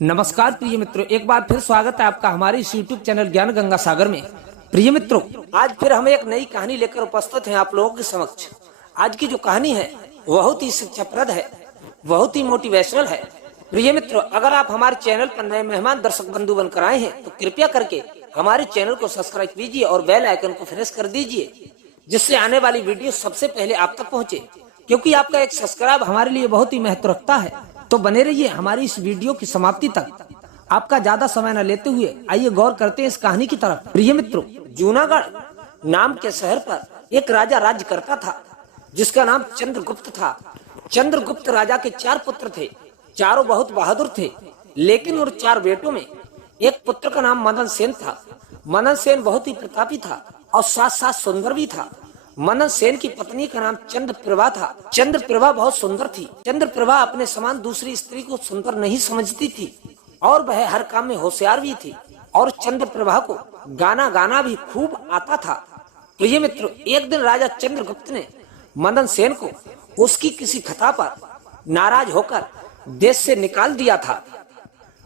नमस्कार प्रिय मित्रों, एक बार फिर स्वागत है आपका हमारे इस YouTube चैनल ज्ञान गंगा सागर में। प्रिय मित्रों, आज फिर हम एक नई कहानी लेकर उपस्थित हैं आप लोगों के समक्ष। आज की जो कहानी है बहुत ही शिक्षाप्रद है, बहुत ही मोटिवेशनल है। प्रिय मित्रों, अगर आप हमारे चैनल पर नए मेहमान दर्शक बंधु बनकर आए हैं तो कृपया करके हमारे चैनल को सब्सक्राइब कीजिए और बेल आइकन को प्रेस कर दीजिए, जिससे आने वाली वीडियो सबसे पहले आप तक पहुँचे, क्योंकि आपका एक सब्सक्राइब हमारे लिए बहुत ही महत्व रखता है। तो बने रहिए हमारी इस वीडियो की समाप्ति तक। आपका ज्यादा समय न लेते हुए आइए गौर करते हैं इस कहानी की तरफ। प्रिय मित्रों, जूनागढ़ नाम के शहर पर एक राजा राज्य करता था, जिसका नाम चंद्रगुप्त था। चंद्रगुप्त राजा के 4 पुत्र थे, चारों बहुत बहादुर थे। लेकिन उन 4 बेटों में एक पुत्र का नाम मदन सेन था। मदन सेन बहुत ही प्रतापी था और साथ साथ सुंदर भी था। मदन सेन की पत्नी का नाम चंद्रप्रभा था। चंद्रप्रभा बहुत सुंदर थी। चंद्रप्रभा अपने समान दूसरी स्त्री को सुंदर नहीं समझती थी और वह हर काम में होशियार भी थी। और चंद्रप्रभा को गाना गाना भी खूब आता था। प्रिय मित्रों, एक दिन राजा चंद्रगुप्त ने मदन सेन को उसकी किसी खता पर नाराज होकर देश से निकाल दिया था।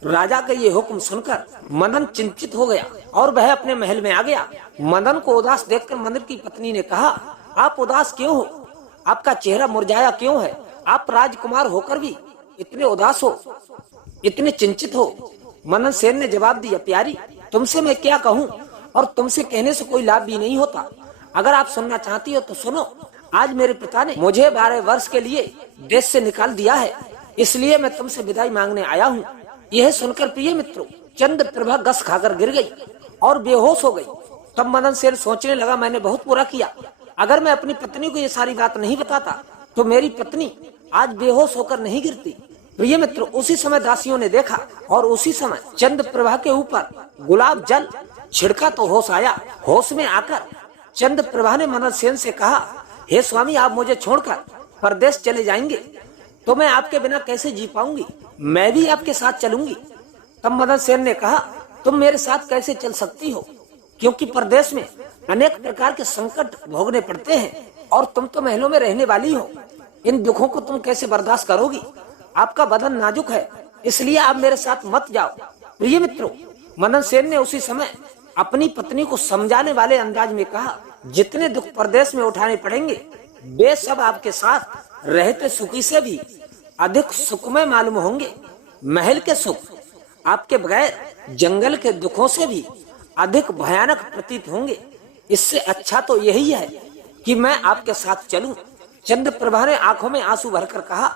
राजा का ये हुक्म सुनकर मदन चिंतित हो गया और वह अपने महल में आ गया। मदन को उदास देखकर मदन की पत्नी ने कहा, आप उदास क्यों हो? आपका चेहरा मुरझाया क्यों है? आप राजकुमार होकर भी इतने उदास हो, इतने चिंतित हो? मदन सेन ने जवाब दिया, प्यारी, तुमसे मैं क्या कहूँ, और तुमसे कहने से कोई लाभ भी नहीं होता। अगर आप सुनना चाहती हो तो सुनो। आज मेरे पिता ने मुझे 12 वर्ष के लिए देश से निकाल दिया है, इसलिए मैं तुमसे विदाई मांगने आया हूँ। यह सुनकर प्रिय मित्रों, चंद्रप्रभा गस खाकर गिर गई और बेहोश हो गई। तब मदन सेन सोचने लगा, मैंने बहुत बुरा किया। अगर मैं अपनी पत्नी को ये सारी बात नहीं बताता तो मेरी पत्नी आज बेहोश होकर नहीं गिरती। प्रिय मित्रों, उसी समय दासियों ने देखा और उसी समय चंद्रप्रभा के ऊपर गुलाब जल छिड़का तो होश आया। होश में आकर चंद्रप्रभा ने मदन सेन से कहा, हे स्वामी, आप मुझे छोड़कर परदेश चले जाएंगे तो मैं आपके बिना कैसे जी पाऊंगी? मैं भी आपके साथ चलूंगी। तब मदन सेन ने कहा, तुम मेरे साथ कैसे चल सकती हो, क्योंकि परदेश में अनेक प्रकार के संकट भोगने पड़ते हैं और तुम तो महलों में रहने वाली हो। इन दुखों को तुम कैसे बर्दाश्त करोगी? आपका बदन नाजुक है, इसलिए आप मेरे साथ मत जाओ। प्रिय मित्रों, मदन सेन ने उसी समय अपनी पत्नी को समझाने वाले अंदाज में कहा, जितने दुख परदेश में उठाने पड़ेंगे वे सब आपके साथ रहते सुखी से भी अधिक सुखमय मालूम होंगे। महल के सुख आपके बगैर जंगल के दुखों से भी अधिक भयानक प्रतीत होंगे। इससे अच्छा तो यही है कि मैं आपके साथ चलूं। चंद्रप्रभा ने आंखों में आंसू भरकर कहा।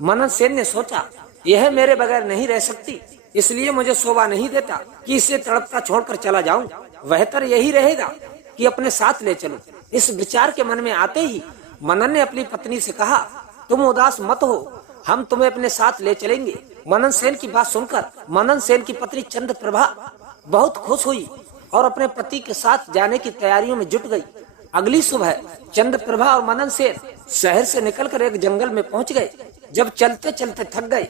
मदन सेन ने सोचा, यह मेरे बगैर नहीं रह सकती, इसलिए मुझे शोभा नहीं देता कि इसे तड़पता छोड़कर चला जाऊं। बेहतर यही रहेगा कि अपने साथ ले चलूं। इस विचार के मन में आते ही मदन ने अपनी पत्नी से कहा, तुम उदास मत हो, हम तुम्हें अपने साथ ले चलेंगे। मदन सेन की बात सुनकर मदन सेन की पत्नी चंद्रप्रभा बहुत खुश हुई और अपने पति के साथ जाने की तैयारियों में जुट गई। अगली सुबह चंद्रप्रभा और मदन सेन शहर से निकलकर एक जंगल में पहुंच गए। जब चलते चलते थक गए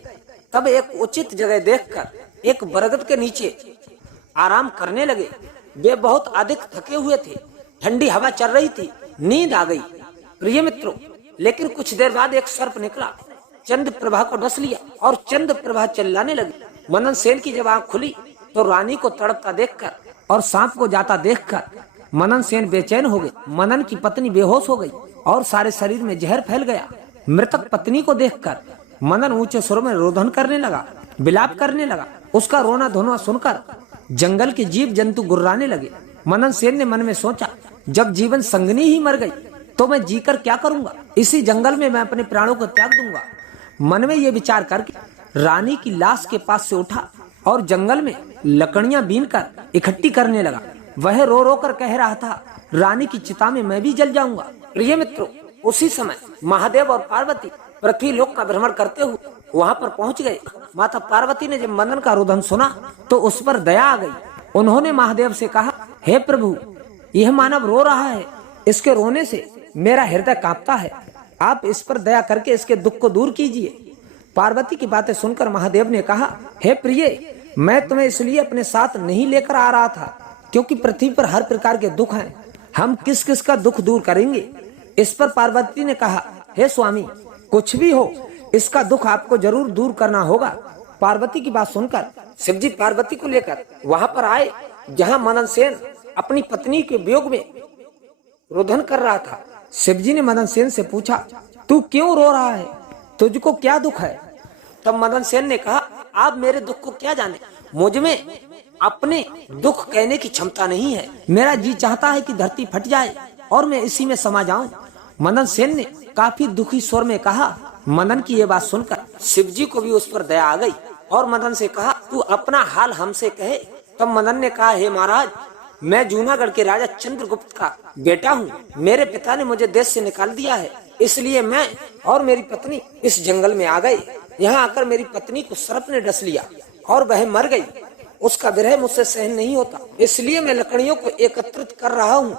तब एक उचित जगह देखकर एक बरगद के नीचे आराम करने लगे। वे बहुत अधिक थके हुए थे, ठंडी हवा चल रही थी, नींद आ गई। प्रिय मित्रों, लेकिन कुछ देर बाद एक सर्प निकला, चंद्रप्रभा को डस लिया और चंद्रप्रभा चिल्लाने लगी। मदन सेन की जब आंख खुली तो रानी को तड़पता देखकर और सांप को जाता देखकर मदन सेन बेचैन हो गए। मदन की पत्नी बेहोश हो गई और सारे शरीर में जहर फैल गया। मृतक पत्नी को देखकर मदन ऊंचे सुर में रोदन करने लगा, विलाप करने लगा। उसका रोना धोना सुनकर जंगल के जीव जंतु गुर्राने लगे। मदन सेन ने मन में सोचा, जब जीवन संगनी ही मर गई तो मैं जीकर क्या करूंगा? इसी जंगल में मैं अपने प्राणों को त्याग दूंगा। मन में ये विचार करके रानी की लाश के पास से उठा और जंगल में लकड़ियां बीनकर इकट्ठी करने लगा। वह रो रो कर कह रहा था, रानी की चिता में मैं भी जल जाऊंगा। प्रिय मित्रों, उसी समय महादेव और पार्वती पृथ्वी लोक का भ्रमण करते हुए वहां पर पहुंच गए। माता पार्वती ने जब मदन का रुदन सुना तो उस पर दया आ गई। उन्होंने महादेव से कहा, हे प्रभु, यह मानव रो रहा है, इसके रोने से मेरा हृदय कांपता है। आप इस पर दया करके इसके दुख को दूर कीजिए। पार्वती की बातें सुनकर महादेव ने कहा, हे प्रिय, मैं तुम्हें इसलिए अपने साथ नहीं लेकर आ रहा था क्योंकि पृथ्वी पर हर प्रकार के दुख हैं। हम किस किस का दुख दूर करेंगे? इस पर पार्वती ने कहा, हे स्वामी, कुछ भी हो, इसका दुख आपको जरूर दूर करना होगा। पार्वती की बात सुनकर शिव जी पार्वती को लेकर वहां पर आए जहां मदन सेन अपनी पत्नी के वियोग में रोदन कर रहा था। शिव जी ने मदन सेन से पूछा, तू क्यों रो रहा है, तुझको क्या दुख है? तब मदन सेन ने कहा, आप मेरे दुख को क्या जाने, मुझ में अपने दुख कहने की क्षमता नहीं है। मेरा जी चाहता है कि धरती फट जाए और मैं इसी में समा जाऊं। मदन सेन ने काफी दुखी स्वर में कहा। मदन की ये बात सुनकर शिव जी को भी उस पर दया आ गई और मदन से कहा, तू अपना हाल हमसे कहे। तब मदन ने कहा, हे महाराज, मैं जूनागढ़ के राजा चंद्रगुप्त का बेटा हूँ। मेरे पिता ने मुझे देश से निकाल दिया है, इसलिए मैं और मेरी पत्नी इस जंगल में आ गए। यहाँ आकर मेरी पत्नी को सर्प ने डस लिया और वह मर गई। उसका विरह मुझसे सहन नहीं होता, इसलिए मैं लकड़ियों को एकत्रित कर रहा हूँ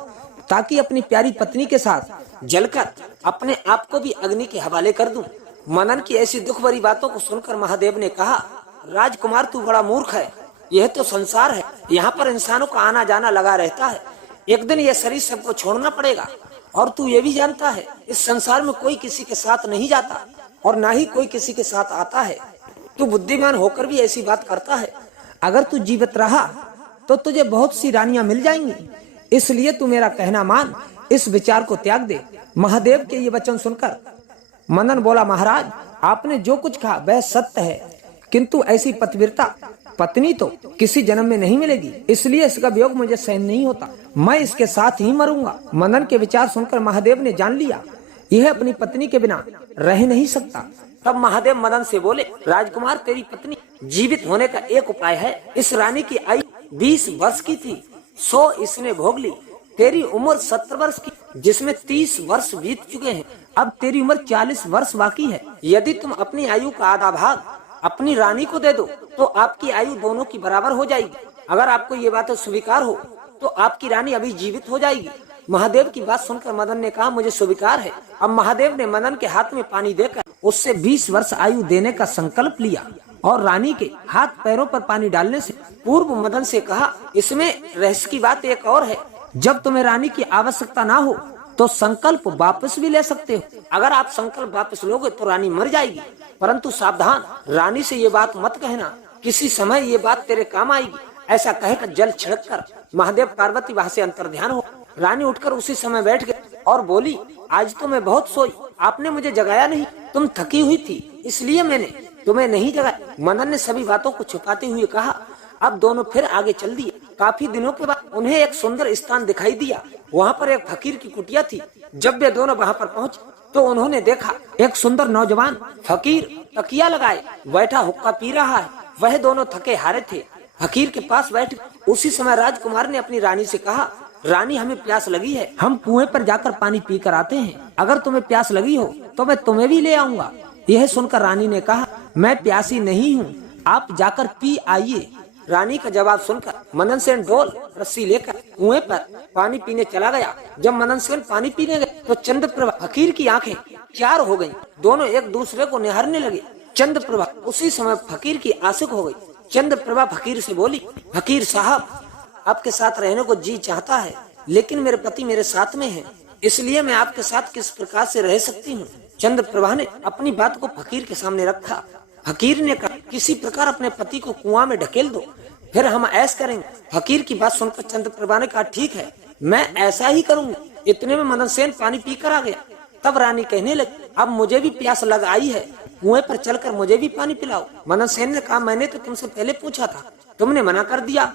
ताकि अपनी प्यारी पत्नी के साथ जलकर अपने आप को भी अग्नि के हवाले कर दूं। मदन की ऐसी दुख भरी बातों को सुनकर महादेव ने कहा, राजकुमार, तू बड़ा मूर्ख है। यह तो संसार है, यहाँ पर इंसानों का आना जाना लगा रहता है। एक दिन यह शरीर सबको छोड़ना पड़ेगा और तू ये भी जानता है, इस संसार में कोई किसी के साथ नहीं जाता और न ही कोई किसी के साथ आता है। तू बुद्धिमान होकर भी ऐसी बात करता है। अगर तू जीवित रहा तो तुझे बहुत सी रानियां मिल जाएंगी, इसलिए तू मेरा कहना मान, इस विचार को त्याग दे। महादेव के ये वचन सुनकर मदन बोला, महाराज, आपने जो कुछ कहा वह सत्य है, किंतु ऐसी पतिव्रता पत्नी तो किसी जन्म में नहीं मिलेगी, इसलिए इसका वियोग मुझे सहन नहीं होता। मैं इसके साथ ही मरूंगा। मदन के विचार सुनकर महादेव ने जान लिया, यह अपनी पत्नी के बिना रह नहीं सकता। तब महादेव मदन से बोले, राजकुमार, तेरी पत्नी जीवित होने का एक उपाय है। इस रानी की आयु 20 वर्ष की थी, 100 इसने भोग ली। तेरी उम्र 70 वर्ष की, जिसमें 30 वर्ष बीत चुके हैं। अब तेरी उम्र 40 वर्ष बाकी है। यदि तुम अपनी आयु का आधा भाग अपनी रानी को दे दो तो आपकी आयु दोनों की बराबर हो जाएगी। अगर आपको ये बात स्वीकार हो तो आपकी रानी अभी जीवित हो जाएगी। महादेव की बात सुनकर मदन ने कहा, मुझे स्वीकार है। अब महादेव ने मदन के हाथ में पानी देकर उससे 20 वर्ष आयु देने का संकल्प लिया और रानी के हाथ पैरों पर पानी डालने से पूर्व मदन से कहा, इसमें रहस्य की बात एक और है। जब तुम्हें रानी की आवश्यकता ना हो तो संकल्प वापस भी ले सकते हो। अगर आप संकल्प वापस लोगे तो रानी मर जाएगी, परंतु सावधान, रानी से ये बात मत कहना, किसी समय ये बात तेरे काम आएगी। ऐसा कहकर जल छिड़क कर महादेव पार्वती वहाँ से अंतर्ध्यान हो। रानी उठकर उसी समय बैठ गई और बोली, आज तो मैं बहुत सोई, आपने मुझे जगाया नहीं। तुम थकी हुई थी, इसलिए मैंने तुम्हें नहीं जगाया। मदन ने सभी बातों को छुपाते हुए कहा। अब दोनों फिर आगे चल दिए। काफी दिनों के बाद उन्हें एक सुंदर स्थान दिखाई दिया। वहाँ पर एक फकीर की कुटिया थी। जब वे दोनों वहाँ पर पहुँचे तो उन्होंने देखा एक सुंदर नौजवान फकीर तकिया लगाए बैठा हुक्का पी रहा है। वह दोनों थके हारे थे, फकीर के पास बैठ। उसी समय राजकुमार ने अपनी रानी से कहा, रानी, हमें प्यास लगी है, हम कुएं पर जाकर पानी पी कर आते हैं। अगर तुम्हें प्यास लगी हो तो मैं तुम्हें भी ले आऊंगा। यह सुनकर रानी ने कहा, मैं प्यासी नहीं हूँ, आप जाकर पी आइए। रानी का जवाब सुनकर मदन सेन डोल रस्सी लेकर कुएं पर पानी पीने चला गया। जब मदन सेन पानी पीने गए तो चंद्रप्रभा फकीर की आंखें चार हो गईं। दोनों एक दूसरे को निहारने लगे। चंद्रप्रभा उसी समय फकीर की आशिक हो गई। चंद्रप्रभा फकीर से बोली, फकीर साहब, आपके साथ रहने को जी चाहता है, लेकिन मेरे पति मेरे साथ में है, इसलिए मैं आपके साथ किस प्रकार से रह सकती हूँ। चंद्रप्रभा ने अपनी बात को फकीर के सामने रखा। फकीर ने कहा, किसी प्रकार अपने पति को कुआं में ढकेल दो, फिर हम ऐश करेंगे। फकीर की बात सुनकर चंद्रप्रभा ने कहा, ठीक है, मैं ऐसा ही करूंगा। इतने में मदन सेन पानी पीकर आ गया। तब रानी कहने लगी, अब मुझे भी प्यास लग आई है, कुएं पर चलकर मुझे भी पानी पिलाओ। मदन सेन ने कहा, मैंने तो तुमसे पहले पूछा था, तुमने मना कर दिया।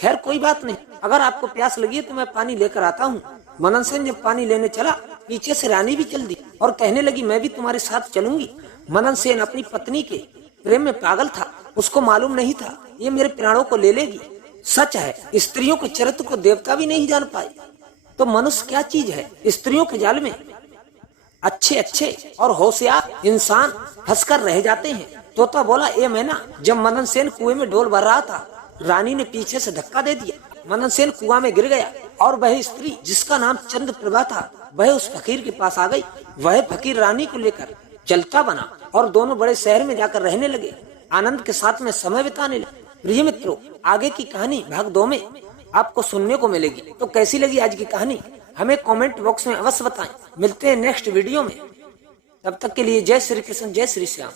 खैर कोई बात नहीं, अगर आपको प्यास लगी है तो मैं पानी लेकर आता हूँ। मदन सेन जब पानी लेने चला, पीछे से रानी भी चल दी और कहने लगी, मैं भी तुम्हारे साथ चलूंगी। मदन सेन अपनी पत्नी के प्रेम में पागल था, उसको मालूम नहीं था ये मेरे प्राणों को ले लेगी। सच है, स्त्रियों के चरित्र को देवता भी नहीं जान पाए, तो मनुष्य क्या चीज है। स्त्रियों के जाल में अच्छे अच्छे और होशियार इंसान फंसकर रह जाते हैं। तोता बोला, ए मैना, जब मदन सेन कुएं में डोल भर रहा था, रानी ने पीछे से धक्का दे दिया। मदन सेन कुआं में गिर गया और वह स्त्री जिसका नाम चंद्रप्रभा था, वह उस फकीर के पास आ गई। वह फकीर रानी को लेकर चलता बना और दोनों बड़े शहर में जाकर रहने लगे, आनंद के साथ में समय बिताने लगे। प्रिय मित्रों, आगे की कहानी भाग 2 में आपको सुनने को मिलेगी। तो कैसी लगी आज की कहानी हमें कमेंट बॉक्स में अवश्य बताएं। मिलते हैं नेक्स्ट वीडियो में, तब तक के लिए जय श्री कृष्ण, जय श्री श्याम।